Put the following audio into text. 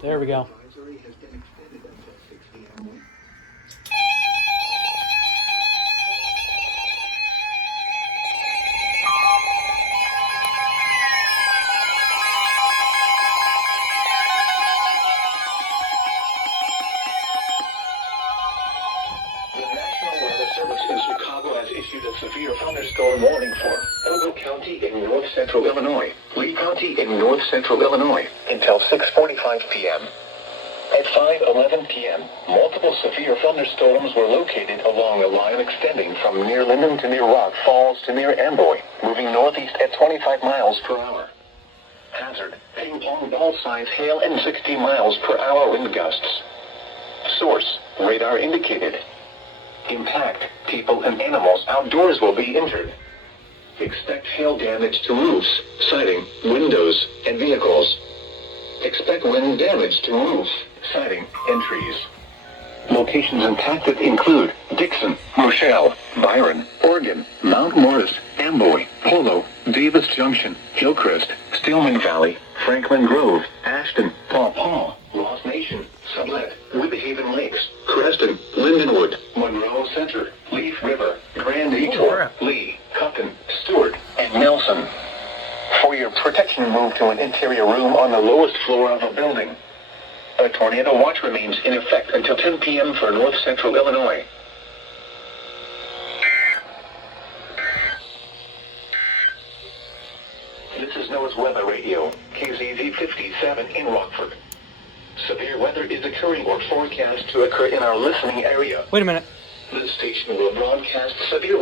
There we go. Issued a severe thunderstorm warning for Ogle County in north-central Illinois, Lee County in north-central Illinois, until 6:45 p.m. At 5:11 p.m., multiple severe thunderstorms were located along a line extending from near Linden to near Rock Falls to near Amboy, moving northeast at 25 miles per hour. Hazard, ping-pong ball-size hail and 60 miles per hour wind gusts. Source, radar indicated. Impact, people and animals outdoors will be injured. Expect hail damage to roofs, siding, windows, and vehicles. Expect wind damage to roofs, siding, and trees. Locations impacted include Dixon, Rochelle, Byron, Oregon, Mount Morris, Amboy, Polo, Davis Junction, Hillcrest, Stillman Valley, Franklin Grove, Ashton, Paw Paw, Lost Nation, Sublette, Woodhaven Lakes, Creston, Lindenwood, Monroe Center, Leaf River, Grand Detour, Lee, Cotton, Stewart, and Nelson. For your protection, move to an interior room on the lowest floor of a building. A tornado watch remains in effect until 10 p.m. for north-central Illinois. This is Noah's Weather Radio, KZZ 57 in Rockford. Severe weather is occurring or forecast to occur in our listening area. Wait a minute. This station will broadcast severe